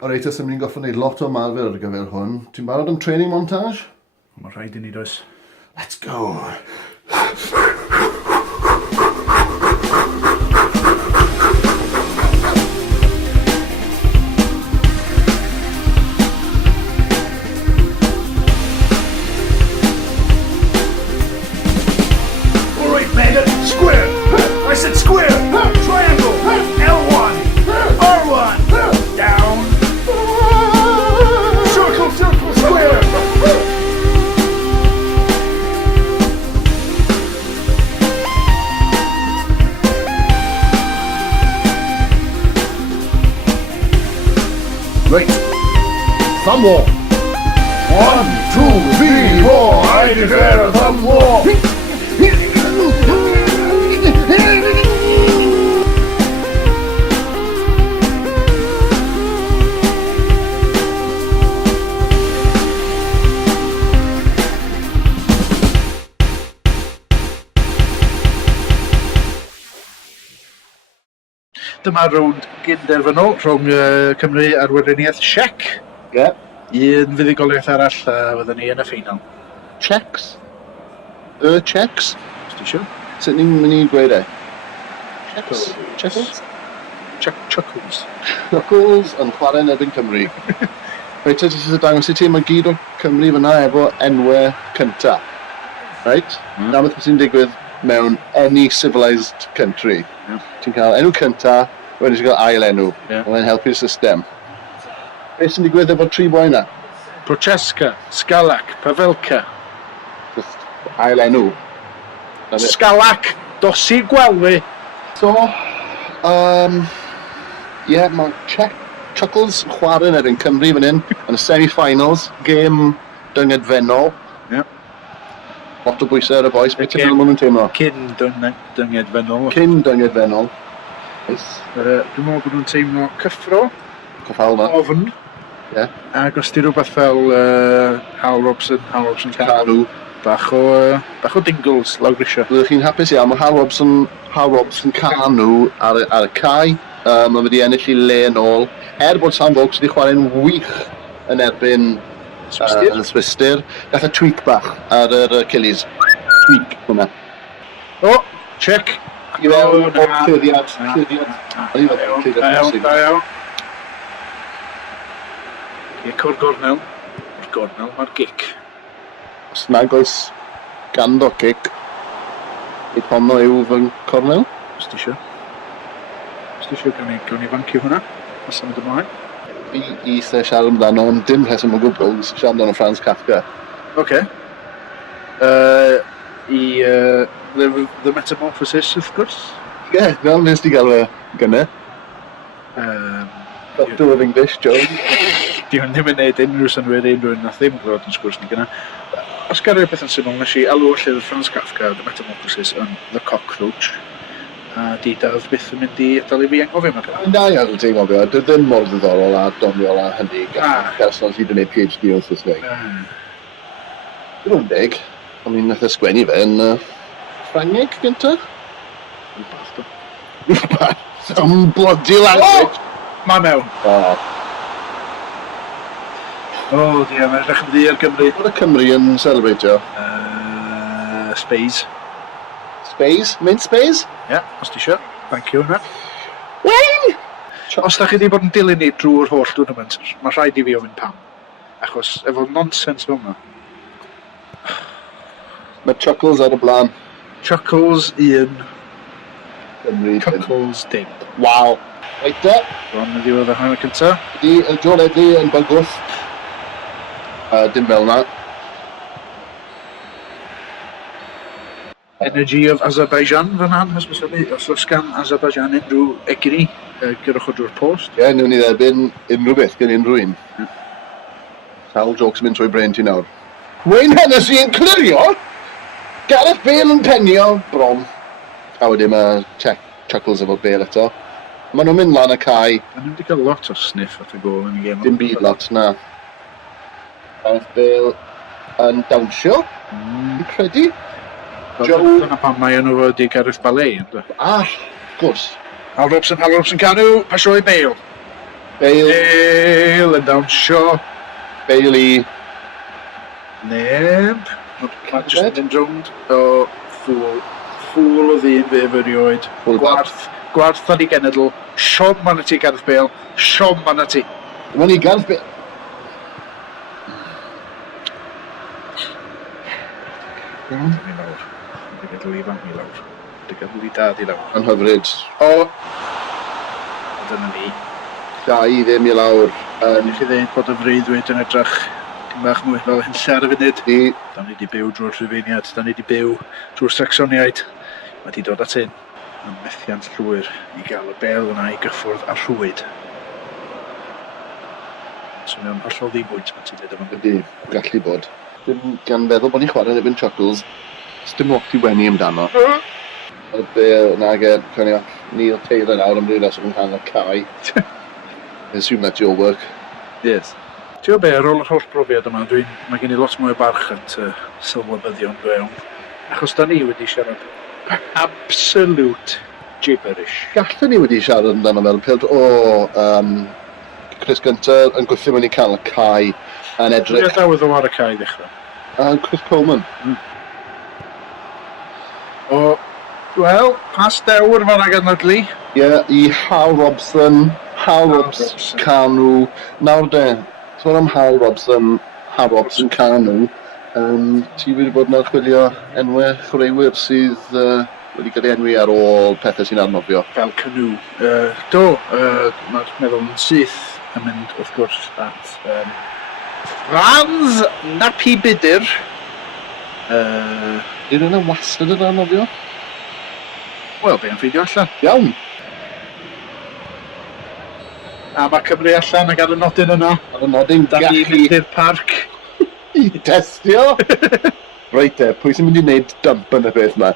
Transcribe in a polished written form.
Alright, os ymwneud goffo wneud lot o marfer ar gyfer hwn. Ti'n barod am training montage? Mae rhaid i ni does. Let's go! Alright, man, square! I said square! Triangle! L1! R1! Down! Circle, circle, square! Right. Thumb war. 1, 2, 3, 4. I declare a thumb war. Dyma rownd gynderfynol rhwng Cymru a'r Weriniaeth Czech. Ie. Un fuddugoliaeth arall a fyddwn ni yn y ffeinal. Czechs. Czechs. Os ti isio? Sut ni'n mynd i gweud e? Czechs. Czechs. Chuckles. Knuckles yn chwarae yn erbyn Cymru. Reit, jyst y dangos i ti, mae gyd o Cymru fyna efo enwau cynta. Right? Na beth sy'n digwydd mewn any civilised country. Ti'n cael enw cynta, wedyn ti'n cael ail enw. Mae'n helpu'r system. Beth sy'n digwydd efo'r tri boi na? Prochaska, Scalac, Pavelka. Just ail enw. Scalac, dosi gwely. So, mae Chuckles chwarae yn erbyn Cymru fan hyn yn y semi-finals, game dyngedfennol. Lot o bwysau ar y boes, beth ydyn nhw'n teimlo? Cyn dyngedfennol. Cyn dyngedfennol. Dwi'n meddwl bod nhw'n teimlo cyffro, Cyffal yma. ofn. Ie. Ac os di rhywbeth fel Hal Robson Carw, bach o dingles lawr grisio. Byddwch chi'n hapus iawn, mae Hal Robson Carw ar y cae. Mae wedi ennill i le yn ôl. Bod Sam Vokes wedi chwarae'n wych yn erbyn Swistir. Gath y tweak bach ar yr Achilles. Tweak hwnna. O, check. I fewn o cyddiad. Da iawn. Gic o'r gornel. O'r gornel, mae'r gic. Os nag oes ganddo cic, i honno yw fy cornel. Os ti isio. Os ti isio gawn ni fancio hwnna. Os ymwneud ymlaen. I eisiau siarad amdano, ond dim rheswm o gwbl, siarad amdano Franz Kafka. OK. The Metamorphosis, of course. Ie, fel nes ti gael fe gynne. Doctor of English, Jones. Di hwn ddim yn neud unrhyw synwyr unrhyw nath ddim gwrdd yn sgwrs ni gyna. Os gael rhywbeth yn syml, nes i alw o llyfr Franz Kafka, The Metamorphosis, yn The Cockroach. A di daf byth yn mynd i adael i fi anghofio yma gyda. Da iawn ti'n gofio, dwi ddim mor ddiddorol a doniol a hynny gan person sydd yn ei PhD o Saesneg. Dwi'n deg, ond ni'n nath ysgwennu fe yn Ffrangeg gynta? Some bloody language! Ma mewn. O, di, mae'n edrych yn ddi ar Gymru. Bod y Cymru yn celebrate Space. Space? Mint Space? Ie, os ti isio. Thank you hwnna. Wayne! Os da chi wedi bod yn dilyn ni drwy'r holl tournament, mae rhaid i fi ofyn pam. Achos efo nonsens fel yma. Mae Chuckles ar y blaen. Chuckles 1, Cymru. Chuckles 10. Waw. Weite. Ron yn ddiwedd y hanner cynta. Di y John Edley yn bygwth. Dim fel na. Energy of Azerbaijan fan hyn, os oes gan Azerbaijan unrhyw egni, gyrwch o drwy'r post. Ie, nhw'n i dderbyn unrhyw beth gen unrhyw un. Sawl jokes yn mynd trwy brain ti nawr. Wayne Hennessy yn clirio! Gareth Bale yn penio bron. A wedyn mae Chuckles efo Bale eto. Maen nhw'n mynd lan y cae. A nhw wedi cael lot o sniff at y gol yn y gêm. Dim byd lot, na. Gareth Bale yn dawnsio, fi'n credu. Dyna pam mae enw fo wedi Gareth Bale, ynddo? Wrth gwrs. Hal Robson Canu, pasio i Bale. Bale yn dawnsio. Bailey. Neb. Mae jyst yn mynd rownd o ffwl. Ffwl o ddyn fe erioed. Gwarth o'n i genedl. Siom man y ti Gareth Bale. Siom man y ti. Mae'n i Gareth Bale. Dyna lawr. Dy gadw i fan i lawr. Dy gadw i dad i lawr. Yn hyfryd. O! A dyna ni. Da i ddim i lawr. Ni chi ddeud bod y freuddwyd yn edrych dim bach mwy fel hynlla ar y funud. Da ni wedi byw drwy'r Rhufeiniad. Da ni wedi byw drwy'r Saxoniaid. Mae wedi dod at hyn yn methiant llwyr i gael y Bale yna i gyffwrdd a rhwyd. So mewn hollol ddibwynt mae ti dweud efo. Ydy, gallu bod. Dim gan feddwl bod ni'n chwarae yn ebyn Chuckles, dim lot i wenu amdano. Oedd Bale yn aged, Neil Taylor nawr am rhywun os yn cael y cae. I assume that's your work. Yes. Ti'n o be, ar ôl yr holl brofiad yma, mae gen i lot mwy o barch at sylwebyddion fewn. Achos da ni wedi siarad absolute gibberish. Gallwn ni wedi siarad amdano fel pilt o Chris Gunter yn gwythio mewn i cael y cae yn edrych. Dwi'n dawydd o ar y cae ddechrau. Chris Coleman. O, wel, pas dewr fan agadnodlu. Ie, i Hal Robson, Canu. Nawr de, sôn am Hal Robson, Canu. Ti wedi bod yn archwilio enwau chwaraewyr sydd wedi cael enwi ar ôl pethau sy'n arnofio. Fel Canu. Do, mae'r meddwl yn syth yn mynd wrth gwrs at Franz Napi Bidyr. Yw'n yna wastad yn arnofio? Wel, be yn ffeindio allan. Iawn. A mae Cymru allan ag ar y nodyn yna. Ar y nodyn Da ni mynd i'r parc. I testio. Reit e, pwy sy'n mynd i wneud dump yn y beth yma?